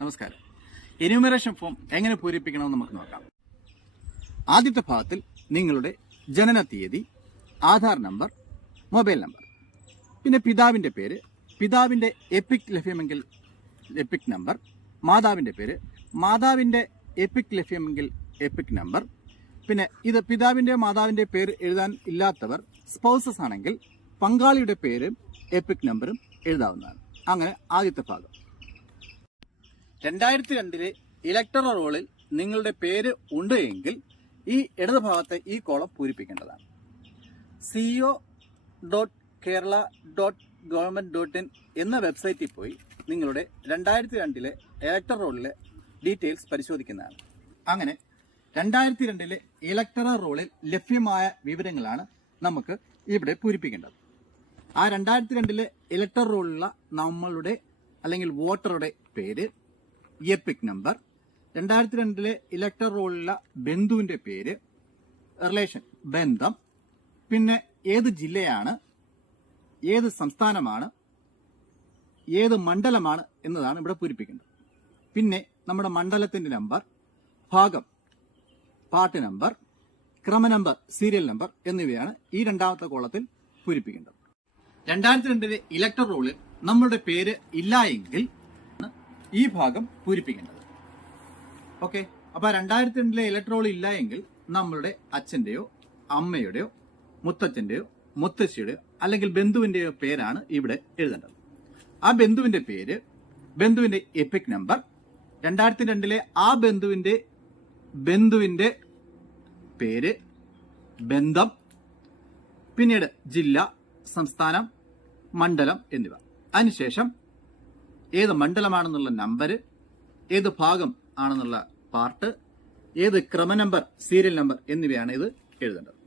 നമസ്കാരം. Enumeration form എങ്ങനെ പൂരിപ്പിക്കണമെന്ന് നമുക്ക് നോക്കാം. ആദ്യത്തെ ഭാഗത്തിൽ നിങ്ങളുടെ ജനന തീയതി, ആധാർ നമ്പർ, മൊബൈൽ നമ്പർ, പിന്നെ പിതാവിന്റെ പേര്, പിതാവിന്റെ എപ്പിക് ലഭ്യമെങ്കിൽ എപ്പിക് നമ്പർ, മാതാവിന്റെ പേര്, മാതാവിന്റെ എപ്പിക് ലഭ്യമെങ്കിൽ എപ്പിക് നമ്പർ, പിന്നെ ഇത് പിതാവിന്റെ മാതാവിന്റെ പേര് എഴുതാൻ ഇല്ലാത്തവർ സ്പൗസസ് ആണെങ്കിൽ പങ്കാളിയുടെ പേരും എപ്പിക് നമ്പറും എഴുതാവുന്നതാണ്. അങ്ങനെ ആദ്യത്തെ ഭാഗം. 2002 ഇലക്ടറൽ റോളിൽ നിങ്ങളുടെ പേര് ഉണ്ട് എങ്കിൽ ഈ ഇടത് ഭാഗത്തെ ഈ കോളം പൂരിപ്പിക്കേണ്ടതാണ്. co.kerala.government.in എന്ന വെബ്സൈറ്റിൽ പോയി നിങ്ങളുടെ 2002 ഇലക്ടറൽ റോളിലെ ഡീറ്റെയിൽസ് പരിശോധിക്കുന്നതാണ്. അങ്ങനെ 2002 ഇലക്ടറൽ റോളിൽ ലഭ്യമായ വിവരങ്ങളാണ് നമുക്ക് ഇവിടെ പൂരിപ്പിക്കേണ്ടത്. ആ 2002 ഇലക്ടറൽ റോളിലുള്ള നമ്മളുടെ അല്ലെങ്കിൽ വോട്ടറുടെ പേര്, എപ്പിക് നമ്പർ, 2002 ഇലക്ടറൽ റോളിലുള്ള ബന്ധുവിന്റെ പേര്, റിലേഷൻ ബന്ധം, പിന്നെ ഏത് ജില്ലയാണ്, ഏത് സംസ്ഥാനമാണ്, ഏത് മണ്ഡലമാണ് എന്നതാണ് ഇവിടെ പൂരിപ്പിക്കേണ്ടത്. പിന്നെ നമ്മുടെ മണ്ഡലത്തിന്റെ നമ്പർ, ഭാഗം, പാർട്ടി നമ്പർ, ക്രമനമ്പർ, സീരിയൽ നമ്പർ എന്നിവയാണ് ഈ രണ്ടാമത്തെ കോളത്തിൽ പൂരിപ്പിക്കേണ്ടത്. 2002 ഇലക്ടറൽ റോളിൽ നമ്മളുടെ പേര് ഇല്ല എങ്കിൽ ഈ ഭാഗം പൂരിപ്പിക്കേണ്ടത്. ഓക്കെ, അപ്പൊ 2002 ഇലക്ടറൽ റോൾ ഇല്ല എങ്കിൽ നമ്മളുടെ അച്ഛന്റെയോ അമ്മയുടെയോ മുത്തച്ഛന്റെയോ മുത്തശ്ശിയുടെയോ അല്ലെങ്കിൽ ബന്ധുവിന്റെയോ പേരാണ് ഇവിടെ എഴുതേണ്ടത്. ആ ബന്ധുവിന്റെ പേര്, ബന്ധുവിന്റെ എപ്പിക് നമ്പർ, 2002 ആ ബന്ധുവിന്റെ പേര്, ബന്ധം, പിന്നീട് ജില്ല, സംസ്ഥാനം, മണ്ഡലം എന്നിവ. അതിനുശേഷം ഏത് മണ്ഡലമാണെന്നുള്ള നമ്പർ, ഏത് ഭാഗം ആണെന്നുള്ള പാർട്ട്, ഏത് ക്രമനമ്പർ, സീരിയൽ നമ്പർ എന്നിവയാണ് ഇത് എഴുതേണ്ടത്.